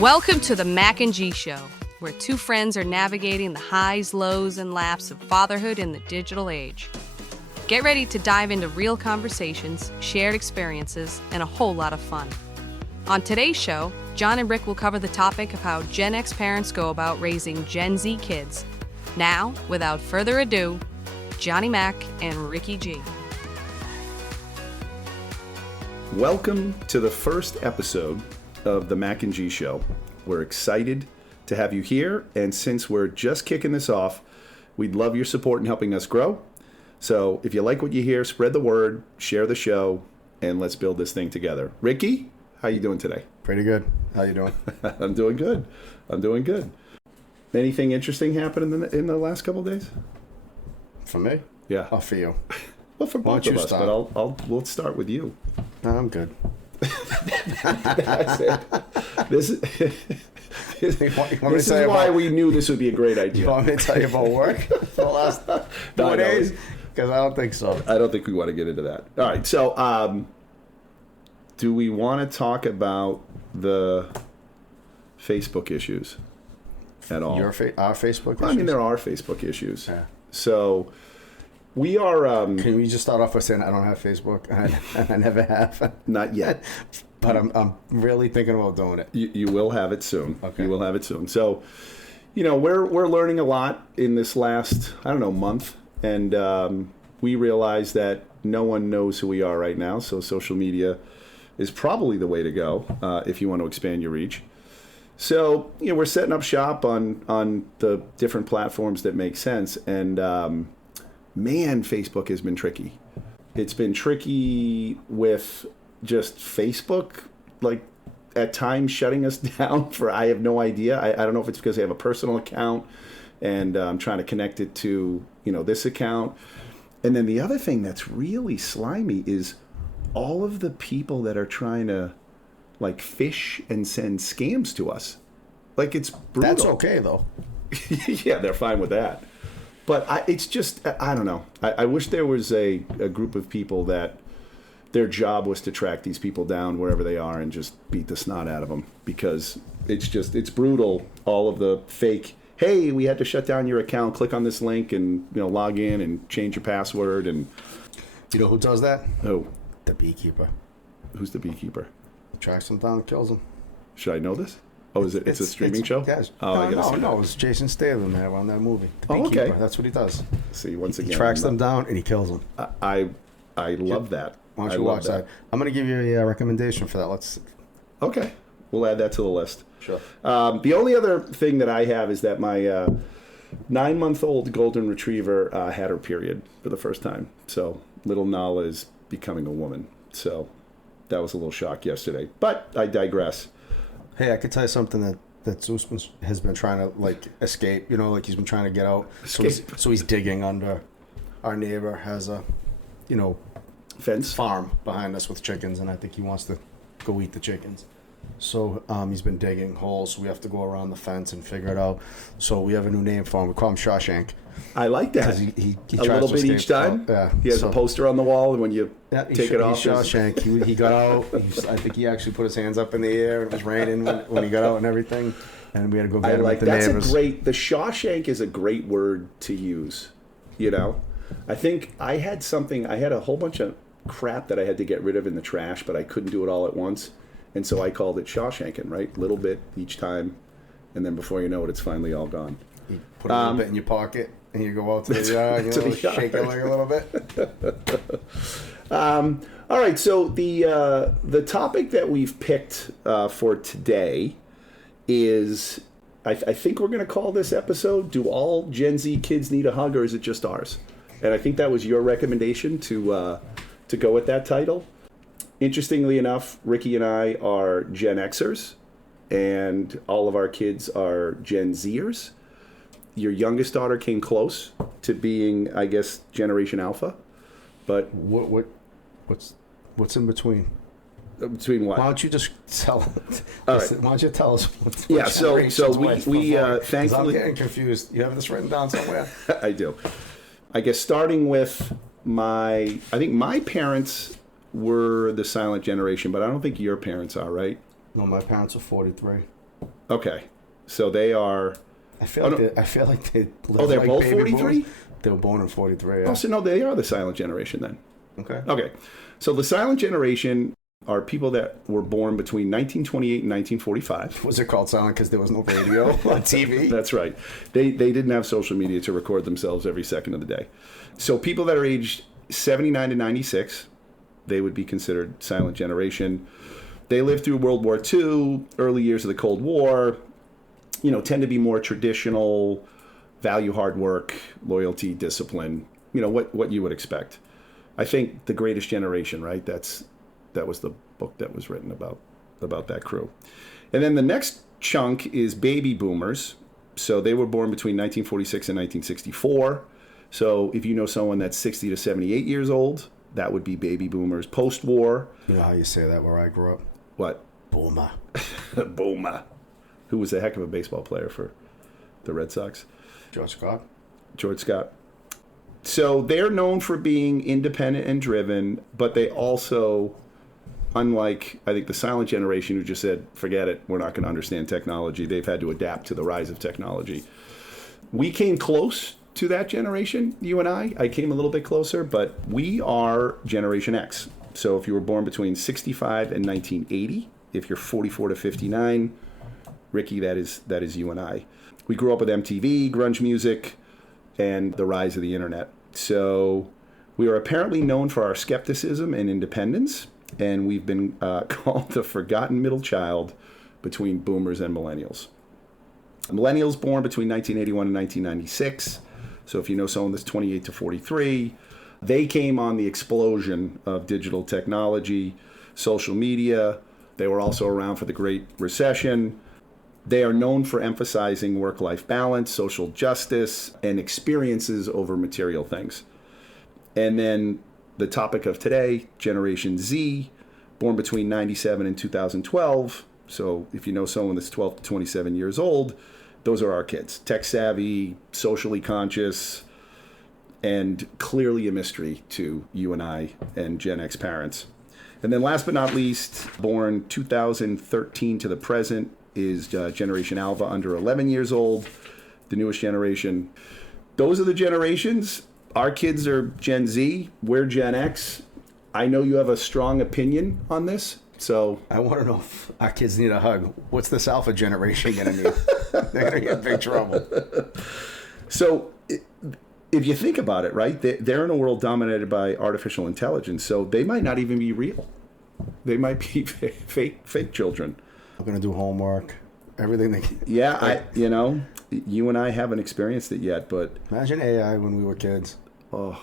Welcome to the Mack and G Show, where two friends are navigating the highs, lows, and laughs of fatherhood in the digital age. Get ready to dive into real conversations, shared experiences, and a whole lot of fun. On today's show, John and Rick will cover the topic of how Gen X parents go about raising Gen Z kids. Now, without further ado, Johnny Mack and Ricky G. Welcome to the first episode of the Mack and G Show. We're excited to have you here, and since we're just kicking this off, we'd love your support in helping us grow. So if you like what you hear, spread the word, share the show, and let's build this thing together. Ricky, how you doing today? Pretty good. How you doing? I'm doing good. Anything interesting happened in the last couple of days? For me? Yeah. Or for you? Well, for both of us, but we'll start with you. No, I'm good. That's it. This is why we knew this would be a great idea. You want me to tell you about work for the last 4 days? Because I don't think so. I don't think we want to get into that. All right. So, do we want to talk about the Facebook issues at all? Our Facebook issues? I mean, there are Facebook issues. Yeah. So, we are... Can we just start off by saying I don't have Facebook? I never have. Not yet. But I'm really thinking about doing it. You will have it soon. Okay. You will have it soon. So, we're learning a lot in this last, month. And we realize that no one knows who we are right now. So social media is probably the way to go if you want to expand your reach. So, we're setting up shop on the different platforms that make sense. And, man, Facebook has been tricky. It's been tricky with just Facebook, like, at times shutting us down for, I have no idea. I don't know if it's because I have a personal account and I'm trying to connect it to, this account. And then the other thing that's really slimy is all of the people that are trying to, like, fish and send scams to us. Like, it's brutal. That's okay, though. Yeah, they're fine with that. But it's just, I don't know. I wish there was a group of people that their job was to track these people down wherever they are and just beat the snot out of them, because it's brutal. All of the fake, hey, we had to shut down your account, click on this link and log in and change your password. And you know who does that? Who? The beekeeper. Who's the beekeeper? Tracks them down and kills them. Should I know this? Oh, is it? It's a streaming show? Yes. Oh, no. It's Jason Statham there on that movie. The beekeeper. Okay. That's what he does. See, once again, he tracks them down and he kills them. I love that. Why don't you watch that? I'm going to give you a recommendation for that. Okay. We'll add that to the list. Sure. The only other thing that I have is that my 9-month-old golden retriever had her period for the first time. So little Nala is becoming a woman. So that was a little shock yesterday. But I digress. Hey, I could tell you something that Zeus has been trying to, escape. He's been trying to get out. So he's digging under. Our neighbor has a, fence farm behind us with chickens, and I think he wants to go eat the chickens. So he's been digging holes. So we have to go around the fence and figure it out. So we have a new name for him. We call him Shawshank. I like that. He a little bit each time. Yeah. He has a poster on the wall, and when you take it off, he's Shawshank. He got out. I think he actually put his hands up in the air. It was raining when he got out and everything. And we had to go get him with the neighbors. The Shawshank is a great word to use. I think I had a whole bunch of crap that I had to get rid of in the trash, but I couldn't do it all at once. And so I called it Shawshanking, right? Little bit each time. And then before you know it, it's finally all gone. You put a little bit in your pocket and you go out to the yard and shake it like a little bit. All right. So the topic that we've picked for today is, I think we're going to call this episode, Do All Gen Z Kids Need a Hug, or is it just ours? And I think that was your recommendation to go with that title. Interestingly enough, Ricky and I are Gen Xers, and all of our kids are Gen Zers. Your youngest daughter came close to being, I guess, Generation Alpha, but what's in between? Between what? Why don't you just tell? All right. Why don't you tell us? So we thankfully, I'm getting confused. You have this written down somewhere? I do. I guess starting with I think my parents were the silent generation, but I don't think your parents are, right? No, my parents are 43. Okay. So they are... I feel like they live they're like both baby 43? boomers. They were born in 43, yeah. Oh, so no, they are the silent generation then. Okay. Okay. So the silent generation are people that were born between 1928 and 1945. Was it called silent because there was no radio on TV? That's right. They didn't have social media to record themselves every second of the day. So people that are aged 79 to 96, they would be considered silent generation. They lived through World War II, early years of the Cold War, tend to be more traditional, value hard work, loyalty, discipline, what you would expect. I think The Greatest Generation, right? That was the book that was written about that crew. And then the next chunk is baby boomers. So they were born between 1946 and 1964. So if you know someone that's 60 to 78 years old, that would be baby boomers. Post-war. You know how you say that where I grew up? What? Boomer. Boomer. Who was a heck of a baseball player for the Red Sox. George Scott. So they're known for being independent and driven, but they also, unlike, I think, the silent generation who just said, forget it, we're not going to understand technology, they've had to adapt to the rise of technology. We came close to that generation, you and I. I came a little bit closer, but we are Generation X. So if you were born between 65 and 1980, if you're 44 to 59, Ricky, that is you and I. We grew up with MTV, grunge music, and the rise of the internet. So we are apparently known for our skepticism and independence, and we've been called the forgotten middle child between boomers and millennials. Millennials born between 1981 and 1996. So if you know someone that's 28 to 43, they came on the explosion of digital technology, social media. They were also around for the Great Recession. They are known for emphasizing work-life balance, social justice, and experiences over material things. And then the topic of today, Generation Z, born between 97 and 2012. So if you know someone that's 12 to 27 years old, those are our kids. Tech savvy, socially conscious, and clearly a mystery to you and I and Gen X parents. And then last but not least, born 2013 to the present, is Generation Alpha, under 11 years old, the newest generation. Those are the generations. Our kids are Gen Z. We're Gen X. I know you have a strong opinion on this, so... I want to know if our kids need a hug. What's this Alpha generation going to need? They're going to get in big trouble. So if you think about it, right, they're in a world dominated by artificial intelligence, so they might not even be real. They might be fake children. We're going to do homework, everything they can. Yeah, you and I haven't experienced it yet, but... Imagine AI when we were kids. Oh.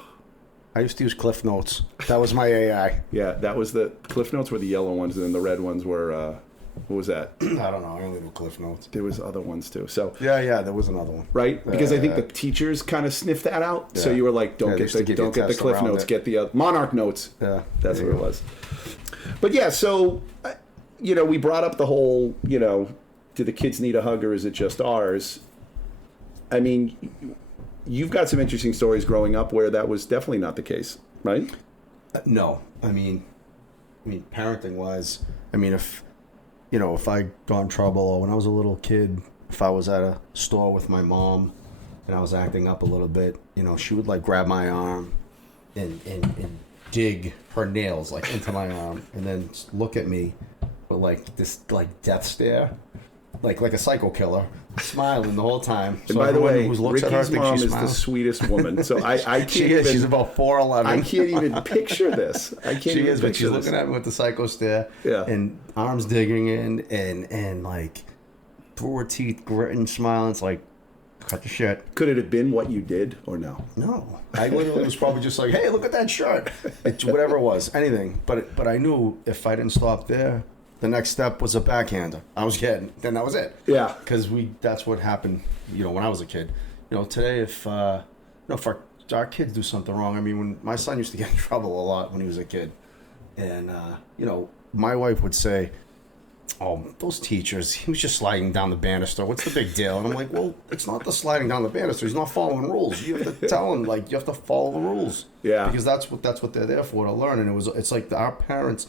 I used to use Cliff Notes. That was my AI. Yeah, that was the... Cliff Notes were the yellow ones, and then the red ones were... what was that? I don't know. I only do Cliff Notes. There was other ones, too. So Yeah, there was another one. Right? Because I think the teachers kind of sniffed that out. Yeah. So you were like, don't get the Cliff Notes, get the Monarch Notes. Yeah. That's what it was. But yeah, so... we brought up the whole, do the kids need a hug or is it just ours? I mean, you've got some interesting stories growing up where that was definitely not the case, right? No. I mean, parenting-wise, if I got in trouble or when I was a little kid, if I was at a store with my mom and I was acting up a little bit, she would, grab my arm and dig her nails, into my arm and then look at me with this death stare, like a psycho killer, smiling the whole time. And so by the way, Ricky's mom is the sweetest woman. So I can't she's about 4'11". I can't even picture this. But she's looking at me with the psycho stare. Yeah. And arms digging in and through her teeth, gritting, smiling. It's like, cut the shit. Could it have been what you did or no? No. I literally was probably just like, hey, look at that shirt. Whatever it was, anything. But I knew if I didn't stop there, the next step was a backhander. I was getting, then that was it. Yeah. Because that's what happened, when I was a kid. Today if our kids do something wrong, when my son used to get in trouble a lot when he was a kid. And, my wife would say, oh, those teachers, he was just sliding down the banister. What's the big deal? And I'm like, well, it's not the sliding down the banister. He's not following rules. You have to tell him, you have to follow the rules. Yeah. Because that's what they're there for, to learn. And it's like our parents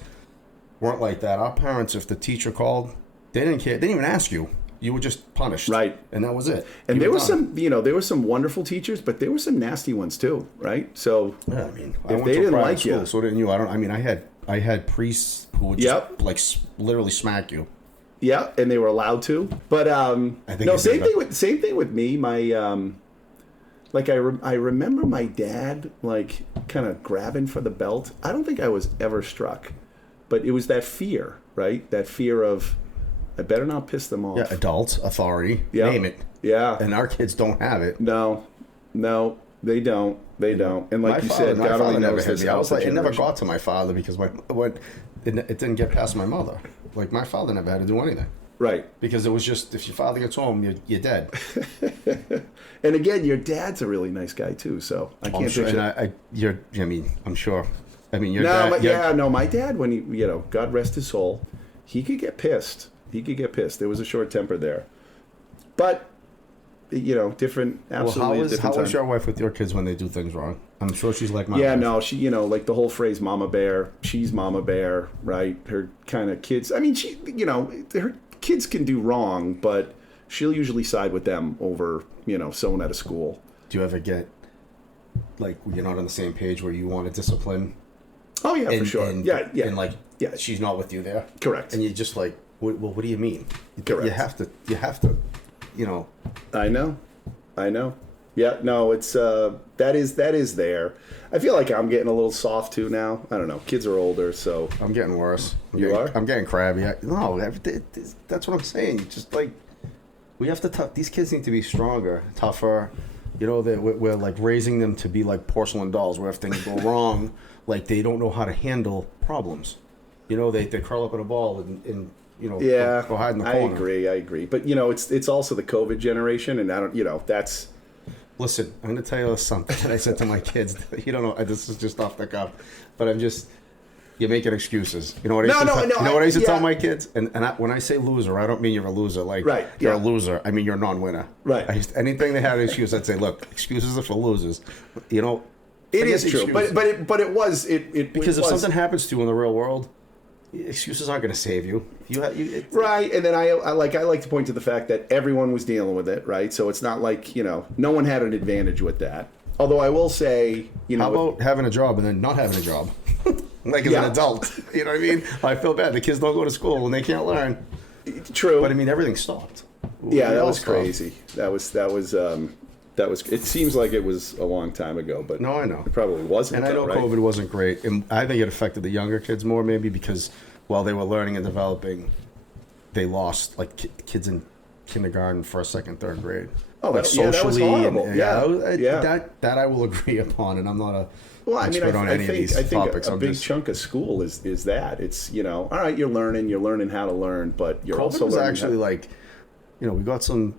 weren't like that. Our parents, if the teacher called, they didn't care. They didn't even ask you. You were just punished. Right. And that was it. And You there were were done. there were some wonderful teachers, but there were some nasty ones too, right? So Yeah, I mean, I if went they to a didn't private like school, you, so didn't you. I had priests who would just Yep. like literally smack you. yeah, and they were allowed to. But think no, it same did thing with me. My I remember my dad like kind of grabbing for the belt. I don't think I was ever struck, but it was that fear, right? That fear of I better not piss them off. Yeah, adults, authority, Yeah. name it. Yeah. And our kids don't have it. No, they don't. They don't. And like My you father- said, my God father only never knows hit this. me. I was like, it never generation. got to my father because it didn't get past my mother. Like my father never had to do anything Right. because it was just if your father gets home, you're dead. And again, your dad's a really nice guy too, so I can't I'm sure, picture. I'm sure. I mean, your No, dad. my dad, when he, God rest his soul, he could get pissed. There was a short temper there, but different. Absolutely, Well, different how is time. your wife with your kids when they do things wrong? I'm sure she's like my Yeah, wife. no, she, like the whole phrase "mama bear." She's mama bear, right? Her kind of kids. I mean, she, her kids can do wrong, but she'll usually side with them over, someone at a school. Do you ever get like you're not on the same page where you want to discipline? Oh yeah, for sure. Yeah. And like, Yeah. she's not with you there. Correct. And you're just like, well, what do you mean? Correct. You have to, I know. Yeah, no, it's that is there. I feel like I'm getting a little soft too now. I don't know. Kids are older, so I'm getting worse. You are? I'm getting crabby. That's what I'm saying. Just like, we have to, these kids need to be stronger, tougher. We're like raising them to be like porcelain dolls where if things go wrong, like they don't know how to handle problems. They curl up in a ball and yeah, go hide in the I corner. agree. But it's also the COVID generation, and I don't, that's Listen, I'm going to tell you something that I said to my kids. You don't know, this is just off the cuff, but you're making excuses. You know what I used to tell my kids? And when I say loser, I don't mean you're a loser. Like, Right, you're yeah. a loser. I mean, you're a non-winner. Right. Anything they had an excuse, I'd say, look, excuses are for losers. it forget is the true. excuses. But it was Because it if was. something happens to you in the real world, excuses aren't going to save you. Right, and then I like to point to the fact that everyone was dealing with it, right? So it's not like no one had an advantage with that. Although I will say, How about having a job and then not having a job? Like as Yeah. an adult. You know what I mean? I feel bad. The kids don't go to school and they can't learn. true. But I mean, everything stopped. Yeah, We that all was stopped. crazy. That was. It seems like it was a long time ago, but No, I know. it probably wasn't. And I know though, right? COVID wasn't great. And I think it affected the younger kids more maybe because while they were learning and developing, they lost like kids in kindergarten, first, second, third grade. Oh, like that was horrible. Yeah. That I will agree upon, and I'm not a Well, I mean, expert on any of these I think topics. a I'm big just, chunk of school is that. It's all right. You're learning how to learn, but you're COVID also was learning actually like, we got some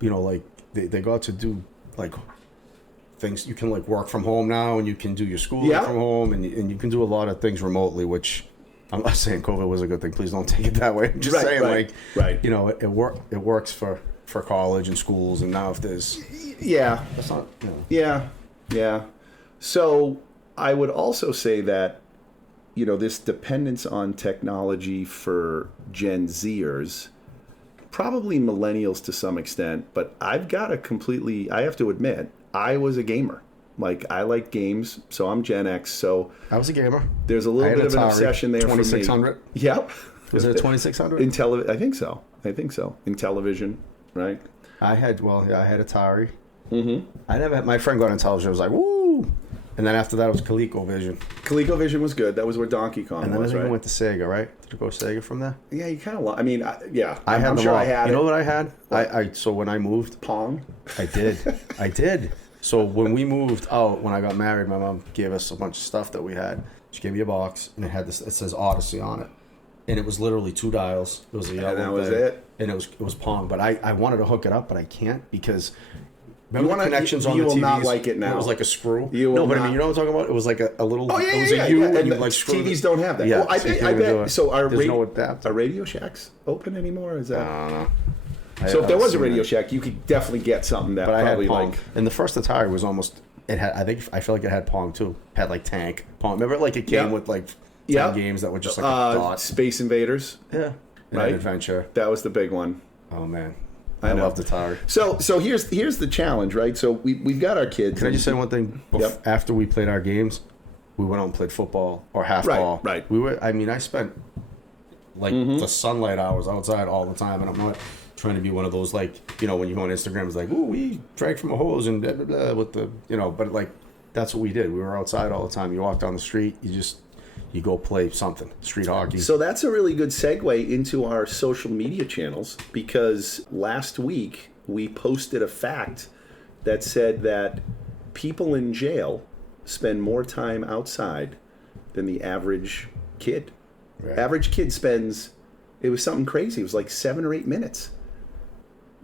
like they got to do like things. You can like work from home now, and you can do your schooling Yeah. from home, and you can do a lot of things remotely. Which I'm not saying COVID was a good thing. Please don't take it that way. I'm just Right, saying right. it works for college and schools, and now if there's Yeah, that's not yeah. So I would also say that this dependence on technology for Gen Zers, probably millennials to some extent, but I have to admit, I was a gamer. Like, I like games, so I'm Gen X, so I was a gamer. there's a little I had bit of an Atari, obsession there for me. 2600. Yep. Was it a 2600? In I think so. In television, right? I had Atari. Mm-hmm. I never had, my friend got on television. I was like, woo! And then after that, it was ColecoVision. ColecoVision was good. That was where Donkey Kong And then I was, think right? I went to Sega, right? Did you go Sega from there? Yeah, you kind of. I mean, yeah. I had I'm them sure all. I had You know it. what I had? I so when I moved, Pong. I did. So when we moved out, when I got married, my mom gave us a bunch of stuff that we had. She gave me a box, and it had this. It says Odyssey on it, and it was literally 2 dials. It was a yellow that was thing, it? and it was Pong. But I wanted to hook it up, but I can't because. Remember You the wanna- connections you on the will TVs? not like it now. It was like a screw. You will no, but I not- mean, you know what I'm talking about? It was like a little. Oh yeah, it was yeah. a U, And and you the like screw TVs don't have that. Yeah, Well, I so you bet. can't even do it. So There's no adapter. are Radio Shacks open anymore? Is that? I don't know. So if there was a seen Radio it. Shack, you could definitely get something that But I had probably Pong, like. and the first Atari was almost. It had. I feel like it had Pong too. Had like Tank Pong. Remember, like it came Yeah. with like 10 Yeah. games that were just like a dot. Space Invaders. Yeah. And Right. Adventure. That was the big one. Oh man, I know. love the Atari. So here's the challenge, right? So we've got our kids. Can I just say one thing? Yep. After we played our games, we went out and played football or half ball. Right. We were. I mean, I spent like the sunlight hours outside all the time, and I'm not trying to be one of those, like, you know, when you go on Instagram, it's like, ooh, we drank from a hose and blah blah blah with the, you know, but like that's what we did. We were outside all the time. You walk down the street, you go play something, street hockey. So that's a really good segue into our social media channels, because last week we posted a fact that said that people in jail spend more time outside than the average kid. Right. Average kid spends, it was something crazy. It was like 7 or 8 minutes.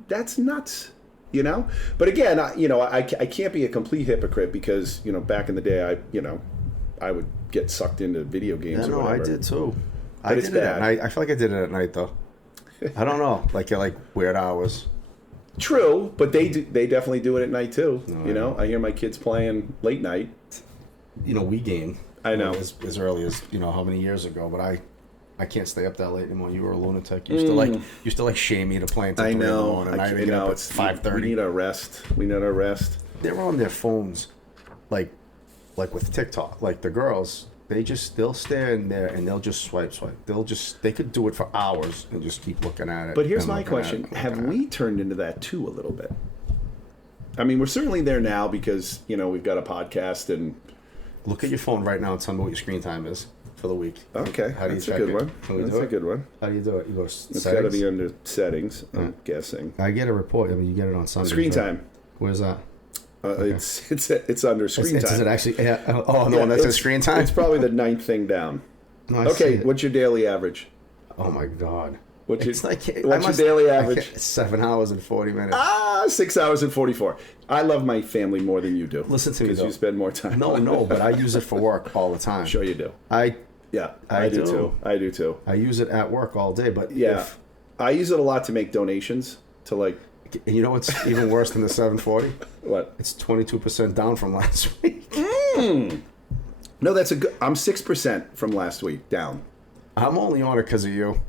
That's nuts, you know? But again, I can't be a complete hypocrite, because, you know, back in the day, I would get sucked into video games or whatever. I did too. But it's bad. I feel like I did it at night though. I don't know, like weird hours. True, but they definitely do it at night too. No, you know, I hear my kids playing late night. You know, we gamed. I know. As early as, you know, how many years ago, but I can't stay up that late anymore. You were a lunatic. You used to shame me to play until 3 in the morning. I get up at 5:30. We need our rest. We need our rest. They're on their phones, like with TikTok. Like the girls, they'll stare in there and they'll just swipe. They could do it for hours and just keep looking at it. But here's my question: have we turned into that too a little bit? I mean, we're certainly there now because, you know, we've got a podcast and. Look at your phone right now and tell me what your screen time is for the week. Okay, How do you that's check a good it? one. Can we That's do a it? good one. How do you do it? You go to It's settings. got to be under settings. I'm guessing. I get a report. I mean, you get it on Sunday. Screen time. Where's that? It's under screen time. Does it actually? Yeah. Oh, the one that says screen time. It's probably the 9th thing down. No, I see Okay, it. what's your daily average? Oh my God. What's your What's daily average? 7 hours and 40 minutes. 6 hours and 44. I love my family more than you do. Listen to me, because though. you spend more time. No, but I use it for work all the time. Sure you do. Yeah, I do too. I do too. I use it at work all day, but Yeah, I use it a lot to make donations to and you know what's even worse than the 740? what? It's 22% down from last week. No, that's a good. I'm 6% from last week down. I'm only on it because of you.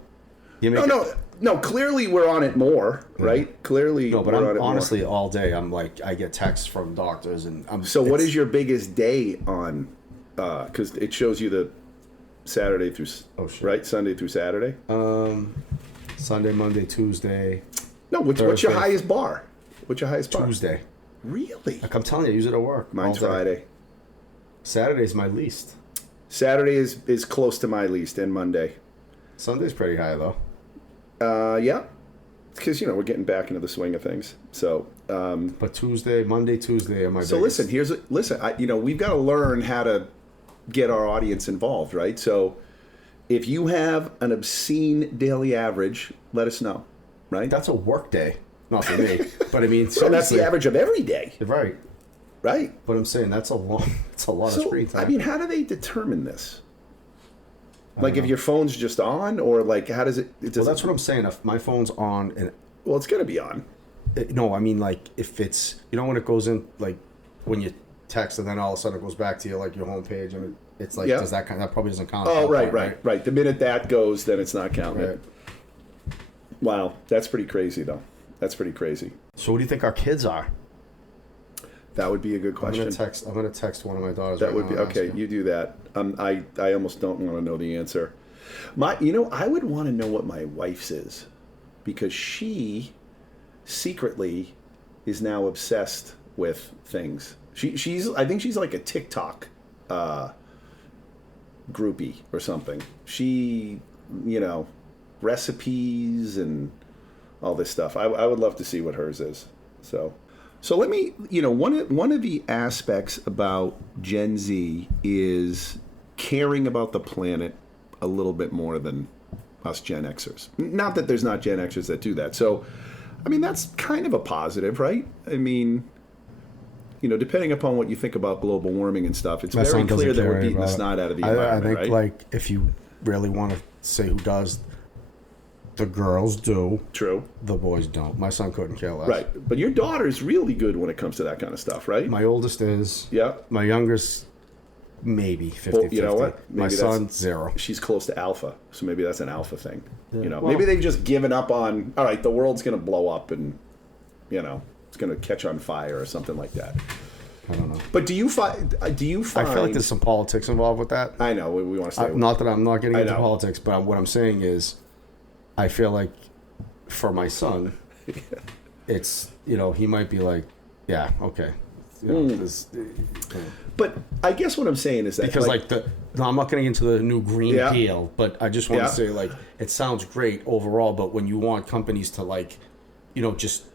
No. Clearly, we're on it more, right? Clearly, No, but we're on I'm it honestly more. all day. I'm like, I get texts from doctors, and So, what is your biggest day on? Because it shows you the Saturday through right, Sunday through Saturday. Sunday, Monday, Tuesday. No, what's your Thursday. highest bar? What's your highest bar? Tuesday. Really? Like I'm telling you, I use it at work. Mine's all day. Friday. Saturday's my least. Saturday is close to my least, and Monday. Sunday's pretty high though. Yeah, because we're getting back into the swing of things. So, But Monday, Tuesday are my. so biggest. listen. We've got to learn how to get our audience involved, right? So, if you have an obscene daily average, let us know, right? That's a work day, not for me. But I mean, So that's the average of every day, Right. right? But I'm saying that's a lot of screen time. I mean, how do they determine this? Like, if your phone's just on, or like, how does it? Well, that's what I'm saying. If my phone's on, and Well, it's gonna be on. no, I mean like if it's when it goes in, like when you text and then all of a sudden it goes back to your home page, and it's like, Yeah. does that probably doesn't count? Oh, at that right. point, The minute that goes, then it's not counting. Right. Wow, that's pretty crazy, though. That's pretty crazy. So what do you think our kids are? That would be a good I'm question. gonna text one of my daughters. That right would now be and ask okay. her. You do that. I almost don't want to know the answer. I would want to know what my wife's is, because she secretly is now obsessed with things. I think she's like a TikTok groupie or something. She, recipes and all this stuff. I would love to see what hers is. So let me, one of the aspects about Gen Z is caring about the planet a little bit more than us Gen Xers. Not that there's not Gen Xers that do that. So, I mean, that's kind of a positive, right? I mean, depending upon what you think about global warming and stuff, it's My very son doesn't clear that we're care beating the about it. snot out of the I environment, think right? like if you really want to say who does, the girls do. True. The boys don't. My son couldn't care less. Right. But your daughter's really good when it comes to that kind of stuff, right? My oldest is. Yeah. My youngest maybe 50-50. Well, you know what? My Maybe son, 0. She's close to alpha, so maybe that's an alpha thing. Yeah. You know, Well- maybe they've just given up on. All right, the world's going to blow up, and you know, it's going to catch on fire or something like that. I don't know. But do you find? I feel like there's some politics involved with that. I know we want to stay. Not that I'm not getting I into know. politics, but what I'm saying is, I feel like for my son, it's, you know, he might be like, yeah, okay. You know, But I guess what I'm saying is that because no, I'm not getting into the new Green Yeah. Deal, but I just want Yeah. to say, like, it sounds great overall, but when you want companies to, like, you know, just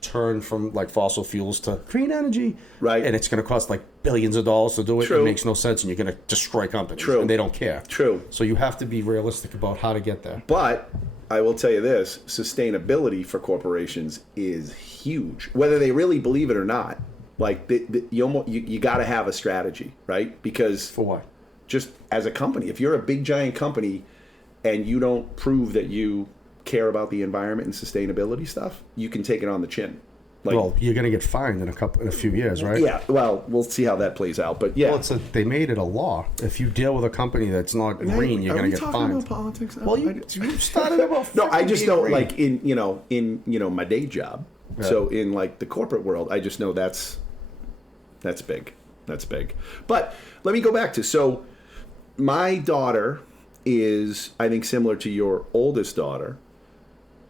turn from like fossil fuels to green energy, Right. and it's going to cost like billions of dollars to do it. True. It makes no sense, and you're going to destroy companies. True. And they don't care. True. So you have to be realistic about how to get there. But I will tell you this: sustainability for corporations is huge, whether they really believe it or not. Like you got to have a strategy, right? Because For what? just as a company, if you're a big giant company and you don't prove that you care about the environment and sustainability stuff, you can take it on the chin. Like, Well, you're going to get fined in a few years, right? yeah. Well, we'll see how that plays out. But yeah, Well, they made it a law. If you deal with a company that's not green, you're going to get fined. About politics now? Well, you started about. No, I freaking just being know, green. like in my day job. Yeah. So in like the corporate world, I just know that's big. That's big. But let me go back to, so my daughter is, I think, similar to your oldest daughter,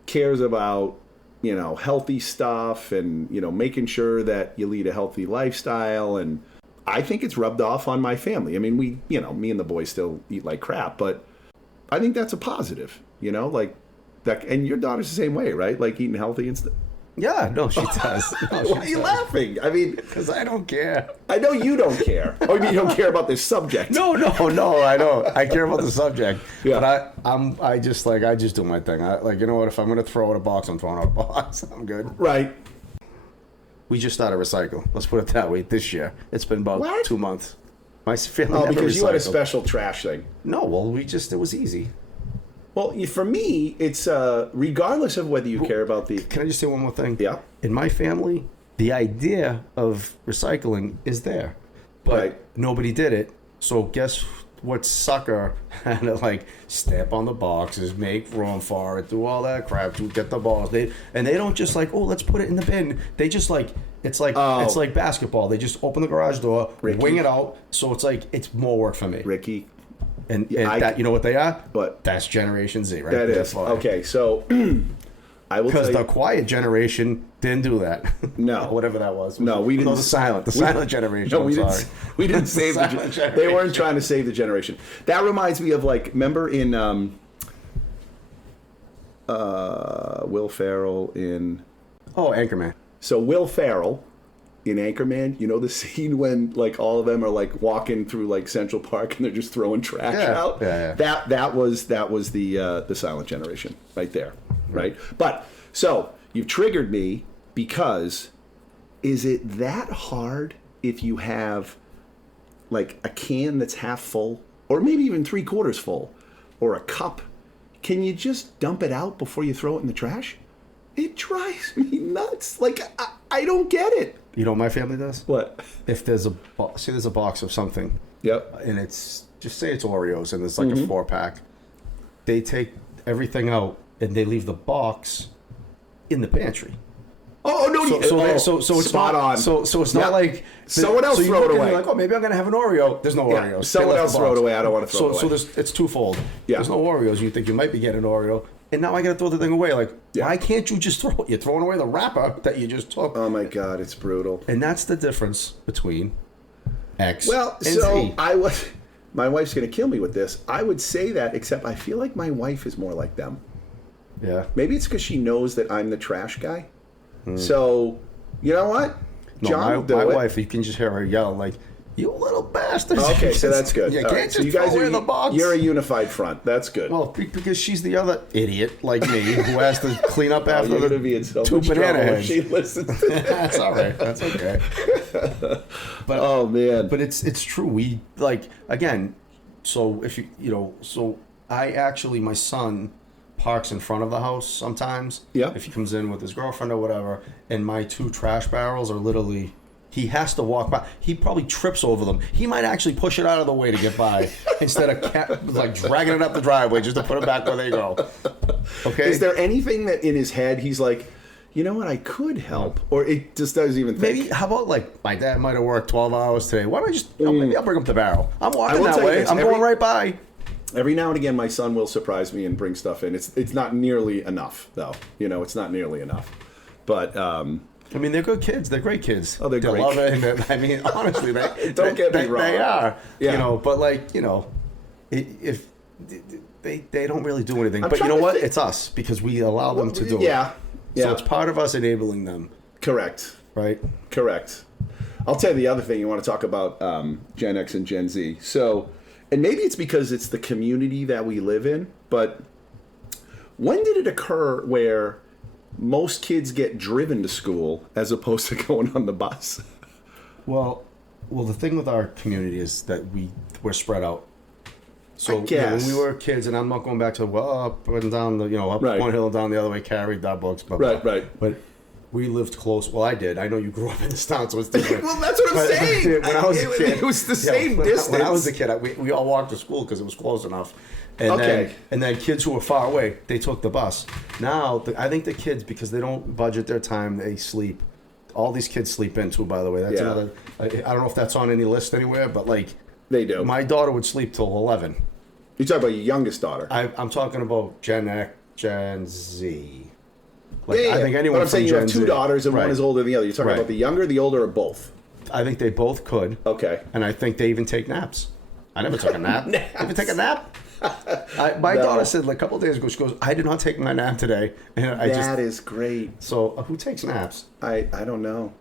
cares about, you know, healthy stuff and, you know, making sure that you lead a healthy lifestyle. And I think it's rubbed off on my family. I mean, we, you know, me and the boys still eat like crap, but I think that's a positive, you know, like that. And your daughter's the same way, right? Like eating healthy and stuff. Yeah, no, she does. No, Why are you laughing? I mean, Because I don't care. I know you don't care. Or you don't care about this subject. No, I don't. I care about the subject. Yeah. But I just do my thing. You know what? If I'm gonna throw out a box, I'm throwing out a box. I'm good. Right. We just started recycle. Let's put it that way. This year, it's been about What? 2 months. My family Oh, never because you had a recycled. special trash thing. No, well, it was easy. Well, for me, it's regardless of whether you care about the. Can I just say one more thing? Yeah. In my family, the idea of recycling is there, but Right. nobody did it. So guess what sucker had to like stamp on the boxes, make room for it, do all that crap to get the balls. They don't just like, oh, let's put it in the bin. They just like it's like basketball. They just open the garage door, Ricky. wing it out. So it's like it's more work for me. Ricky. And I- that, you know what they are? What? That's Generation Z, right? That That's is. why. Okay, so I will tell Because you. the quiet generation didn't do that. No. Whatever that was. No, we didn't. No, the silent generation. No, I'm we sorry. didn't. We didn't save the. Silent They weren't generation. trying to save the generation. That reminds me of like, remember in Will Ferrell in. Oh, Anchorman. So Will Ferrell in Anchorman, you know the scene when like all of them are like walking through like Central Park and they're just throwing trash Yeah, out. yeah. That was the silent generation right there, right? But so you've triggered me because is it that hard if you have like a can that's half full or maybe even 3/4 full or a cup? Can you just dump it out before you throw it in the trash? It drives me nuts. Like I don't get it. You know what my family does? What? If there's a box of something, Yep. and it's just say it's Oreos, and it's like Mm-hmm. a 4-pack, they take everything out and they leave the box in the pantry. Oh no! So it's spot not, on. So it's Yeah. not like Someone else you throw look it and away. you're like, oh, maybe I'm gonna have an Oreo. There's no Yeah, Oreos. someone They left else the throw it box. away. I don't want to throw it So away. it's twofold. Yeah. There's no Oreos. You think you might be getting an Oreo, and now I gotta throw the thing away. Like, Yeah. why can't you just throw it? You're throwing away the wrapper that you just took. Oh my God, it's brutal. And that's the difference between X Well, and so Z. my wife's gonna kill me with this. I would say that, except I feel like my wife is more like them. Yeah. Maybe it's because she knows that I'm the trash guy. So, you know what? No, John will do my it. wife, you can just hear her yell like, "You little bastard!" Okay, so that's good. You All can't right, just so you guys throw are away the box. you're a unified front. That's good. Well, because she's the other idiot like me who has to clean up Oh, after you're the gonna be in so two much trouble banana if heads. she listens to that. That's all right. That's okay. But Oh man. but it's true. We like again. So if so I actually my son parks in front of the house sometimes. Yeah. If he comes in with his girlfriend or whatever, and my 2 trash barrels are literally He has to walk by. He probably trips over them. He might actually push it out of the way to get by instead of like dragging it up the driveway just to put it back where they go. Okay. Is there anything that in his head he's like, you know what, I could help, or it just doesn't even think? Maybe, how about like, my dad might have worked 12 hours today. Why don't I just, maybe I'll bring up the barrel. I'm walking that way. I'm going right by. Every now and again, my son will surprise me and bring stuff in. It's not nearly enough, though. You know, it's not nearly enough. But I mean, they're good kids. They're great kids. Oh, they're great. Loving. I mean, honestly, don't get me wrong. They are. Yeah. You know, but like, you know, if they don't really do anything. I'm but you know what? think... It's us because we allow them to do it. Yeah. So it's part of us enabling them. Correct. Right. Correct. I'll tell you the other thing you want to talk about Gen X and Gen Z. So, and maybe it's because it's the community that we live in, but when did it occur where most kids get driven to school as opposed to going on the bus? Well, the thing with our community is that we're spread out. So I guess. When we were kids, and I'm not going back to up and down the up right. one hill and down the other way, carried our books, blah, right, blah. right. But we lived close. Well, I did. I know you grew up in this town, so it's different. Well, that's what I'm saying. When I was a kid, it was the same distance. When I was a kid, we all walked to school because it was close enough. And then kids who were far away, they took the bus. Now, I think the kids, because they don't budget their time, they sleep. All these kids sleep in too, by the way. That's another. I don't know if that's on any list anywhere, but like they do. My daughter would sleep till 11. You talk about your youngest daughter. I'm talking about Gen X, Gen Z. Like, yeah. I think anyone. But I'm saying you have two daughters and right. one is older than the other. You're talking about the younger, the older, or both? I think they both could. Okay. And I think they even take naps. I never took a nap. Ever take a nap? My daughter said like a couple of days ago, she goes, I did not take my nap today. And that is great. So who takes naps? I don't know.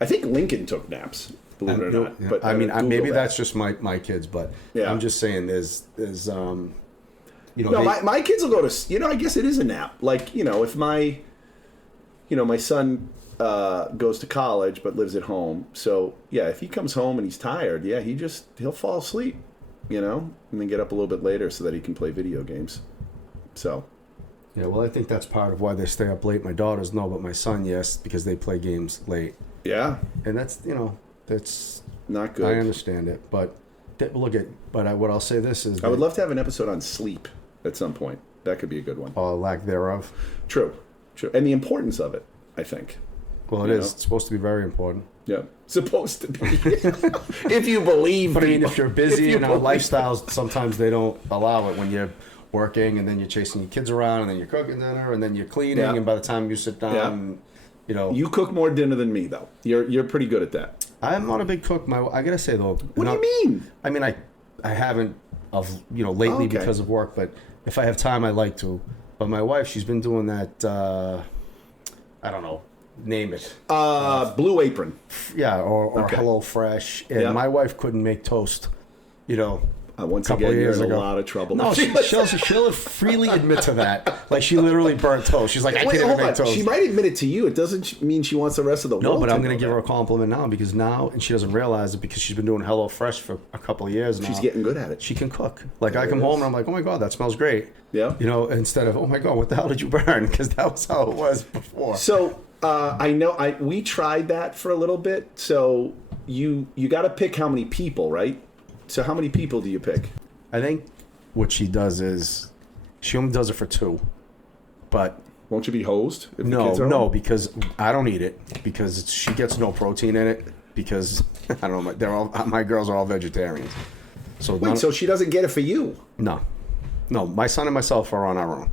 I think Lincoln took naps, believe it or not. Yeah. But I mean, maybe that's just my kids, but yeah. I'm just saying there's No, my kids will go to, I guess it is a nap. Like, if my son goes to college but lives at home. So, yeah, if he comes home and he's tired, yeah, he'll fall asleep, and then get up a little bit later so that he can play video games. So. Yeah, well, I think that's part of why they stay up late. My daughters no, but my son, yes, because they play games late. Yeah. And that's, that's not good. I understand it, but what I'll say this is, I would love to have an episode on sleep at some point. That could be a good one. Or lack thereof. True. And the importance of it, I think. Well, it is. It's supposed to be very important. Yeah. Supposed to be. If you believe. But I mean, if you're busy and our lifestyles, sometimes they don't allow it when you're working and then you're chasing your kids around and then you're cooking dinner and then you're cleaning and by the time you sit down, You cook more dinner than me, though. You're pretty good at that. I'm not a big cook. I gotta say though. What do you mean? I mean, I haven't lately because of work, but if I have time, I like to. But my wife, she's been doing that. I don't know, name it. Blue Apron. Yeah, or Hello Fresh. And my wife couldn't make toast. Once couple again, of years you're in ago. a lot of trouble. No, she'll freely admit to that. Like, she literally burnt toast. She's like, I can't even make toast. She might admit it to you. It doesn't mean she wants the rest of the world. No, but I'm going to give her a compliment now because and she doesn't realize it because she's been doing Hello Fresh for a couple of years now. She's getting good at it. She can cook. Like, I come home and I'm like, oh my God, that smells great. Yeah. Instead of, oh my God, what the hell did you burn? Because that was how it was before. So, I know we tried that for a little bit. So, you got to pick how many people, right? So, how many people do you pick? I think what she does is she only does it for 2, but won't you be hosed? If no, because I don't eat it because she gets no protein in it because I don't know. My girls are all vegetarians. So so she doesn't get it for you? No, my son and myself are on our own.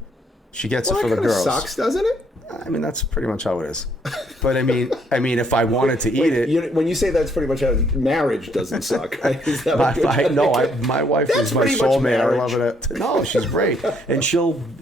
She gets it for the girls. Sucks, doesn't it? I mean, that's pretty much how it is. But I mean, if I wanted to eat it, when you say that's pretty much how marriage doesn't suck, is that my wife is my soulmate. I love it. No, she's great, and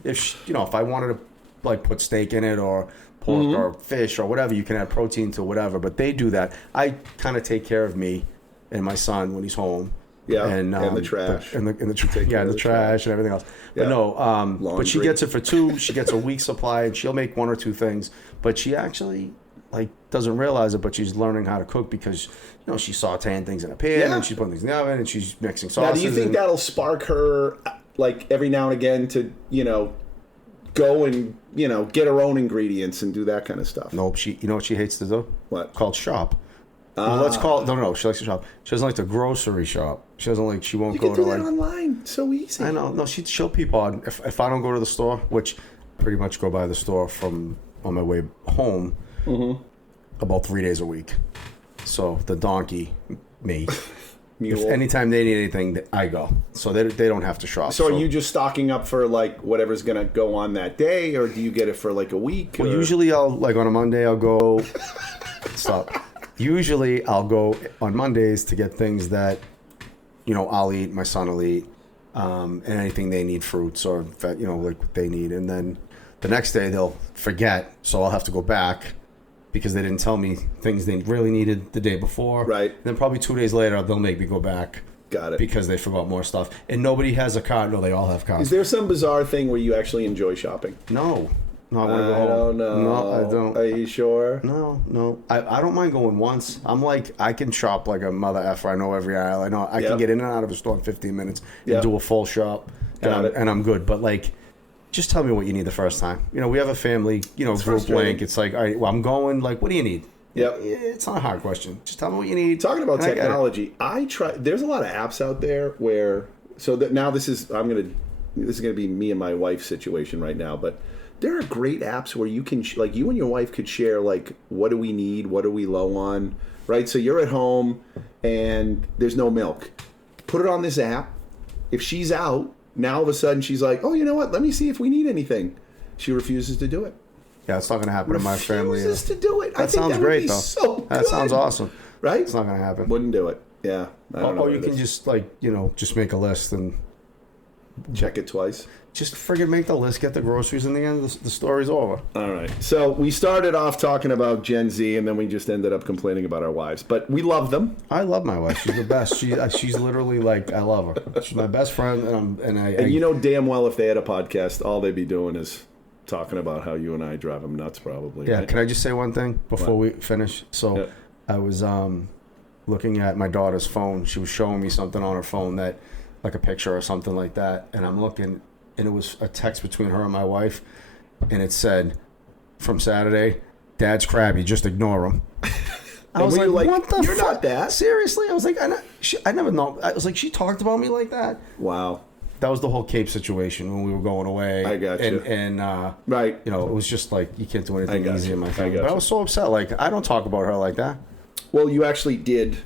if I wanted to like put steak in it or pork or fish or whatever, you can add protein to whatever. But they do that. I kind of take care of me and my son when he's home. Yeah, and the trash. And the trash and everything else. But but she gets it for 2. She gets a week's supply, and she'll make 1 or 2 things. But she actually doesn't realize it, but she's learning how to cook because she's sauteing things in a pan and she's putting things in the oven and she's mixing sauces. Now, do you think that'll spark her every now and again to go and get her own ingredients and do that kind of stuff? Nope. She what she hates to do? What? Called shop. Let's call it. No. She likes to shop. She doesn't like to grocery shop. She doesn't like. She won't You go can to do that like. online. So easy. I know. No, she'll peep on if I don't go to the store, which pretty much go by the store from on my way home about 3 days a week. So the donkey, me. Mule. If anytime they need anything, I go. So they don't have to shop. So are you just stocking up for like whatever's gonna go on that day, or do you get it for like a week? Well, or? usually I'll like on a Monday I'll go. Stop. Usually I'll go on Mondays to get things that, I'll eat, my son will eat, and anything they need, fruits or like what they need, and then the next day they'll forget, so I'll have to go back because they didn't tell me things they really needed the day before. Right. Then probably 2 days later they'll make me go back. Got it. Because they forgot more stuff, and nobody has a card. No, they all have cards. Is there some bizarre thing where you actually enjoy shopping? No, I want to go I home. don't know. No, I don't. Are you sure? No. I don't mind going once. I'm like, I can shop like a mother effer. I know every aisle. I know I can get in and out of a store in 15 minutes and do a full shop, and I'm good. But like, just tell me what you need the first time. We have a family, group link. It's like, all right, well, I'm going. Like, what do you need? Yep. It's not a hard question. Just tell me what you need. Talking about technology, there's a lot of apps out there where now this is gonna be me and my wife's situation right now, but there are great apps where you can like you and your wife could share like what do we need, what are we low on, right? So you're at home and there's no milk. Put it on this app. If she's out, now all of a sudden she's like, oh, you know what? Let me see if we need anything. She refuses to do it. Yeah, it's not going to happen in my family. Refuses to do it. That sounds great, though. So good. That sounds awesome. Right? It's not going to happen. Wouldn't do it. Yeah. I don't know or you can just like, just make a list and check it twice. Just friggin' make the list, get the groceries, and the end the story's over. All right. So we started off talking about Gen Z, and then we just ended up complaining about our wives. But we love them. I love my wife. She's the best. She's literally like, I love her. She's my best friend, and you know damn well if they had a podcast, all they'd be doing is talking about how you and I drive them nuts, probably. Yeah. Right? Can I just say one thing before we finish? So I was looking at my daughter's phone. She was showing me something on her phone that, like a picture or something like that, and I'm looking. And it was a text between her and my wife, and it said, from Saturday, Dad's crabby, just ignore him. I was like, what the fuck? You're not that. Seriously? I was like, I never know. I was like, she talked about me like that? Wow. That was the whole Cape situation when we were going away. I got you. And right. It was just like, you can't do anything easy in my family. But you. I was so upset. Like, I don't talk about her like that. Well, you actually did.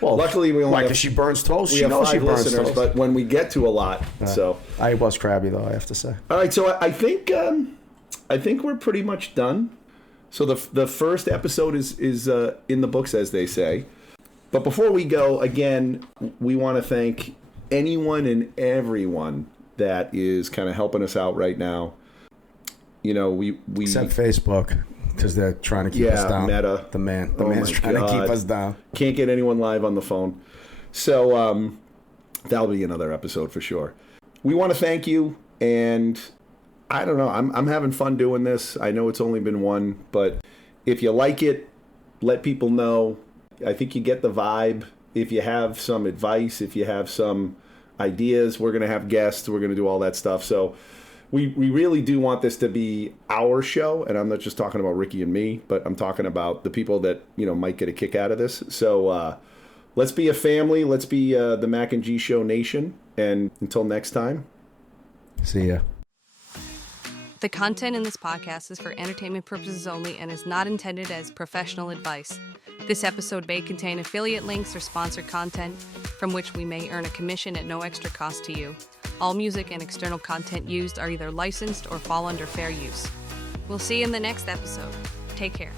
Well, luckily we only have, because she burns toast. We she have knows 5 she burns listeners, toast. but when we get to a lot, so I was crabby though, I have to say. All right, so I think we're pretty much done. So the first episode is in the books, as they say. But before we go, again, we want to thank anyone and everyone that is kind of helping us out right now. We except Facebook. Because they're trying to keep us down. Meta. The man's trying to keep us down. Can't get anyone live on the phone. So that'll be another episode for sure. We want to thank you, and I don't know. I'm having fun doing this. I know it's only been one, but if you like it, let people know. I think you get the vibe. If you have some advice, if you have some ideas, we're going to have guests. We're going to do all that stuff. So we really do want this to be our show, and I'm not just talking about Ricky and me, but I'm talking about the people that might get a kick out of this. So let's be a family. Let's be the Mack and G Show Nation. And until next time, see ya. The content in this podcast is for entertainment purposes only and is not intended as professional advice. This episode may contain affiliate links or sponsored content from which we may earn a commission at no extra cost to you. All music and external content used are either licensed or fall under fair use. We'll see you in the next episode. Take care.